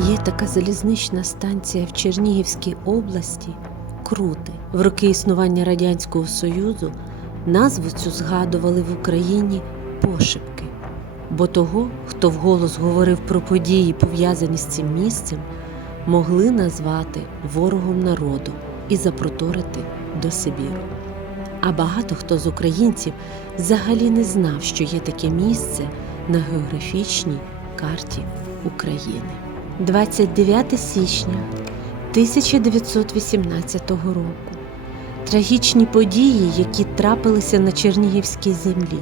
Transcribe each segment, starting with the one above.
Є така залізнична станція в Чернігівській області Крути. В роки існування Радянського Союзу назву цю згадували в Україні пошепки, бо того, хто вголос говорив про події, пов'язані з цим місцем, могли назвати ворогом народу і запроторити до Сибіру. А багато хто з українців взагалі не знав, що є таке місце на географічній карті України. 29 січня 1918 року. Трагічні події, які трапилися на Чернігівській землі.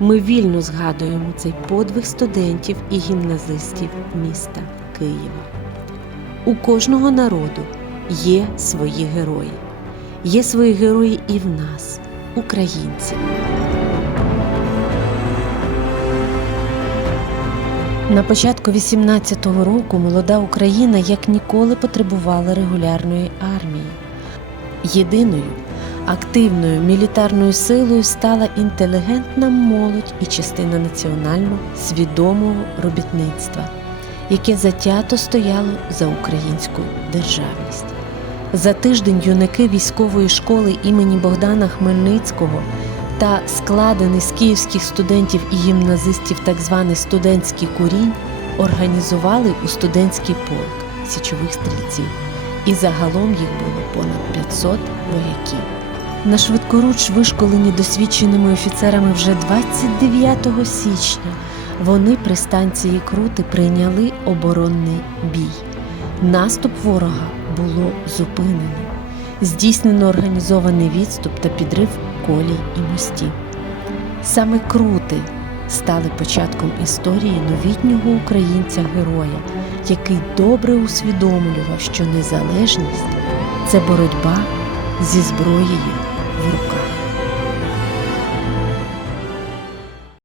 Ми вільно згадуємо цей подвиг студентів і гімназистів міста Києва. У кожного народу є свої герої. Є свої герої і в нас, українців. На початку 18-го року молода Україна як ніколи потребувала регулярної армії. Єдиною активною мілітарною силою стала інтелігентна молодь і частина національно свідомого робітництва, яке затято стояло за українську державність. За тиждень юнаки військової школи імені Богдана Хмельницького та складений з київських студентів і гімназистів так званий студентський курінь організували у студентський полк січових стрільців, і загалом їх було понад 500 вояків. На швидкоруч вишколені досвідченими офіцерами вже 29 січня вони при станції Крути прийняли оборонний бій. Наступ ворога було зупинено. Здійснено організований відступ та підрив колій і мостів. Саме крути стали початком історії новітнього українця-героя, який добре усвідомлював, що незалежність це боротьба зі зброєю.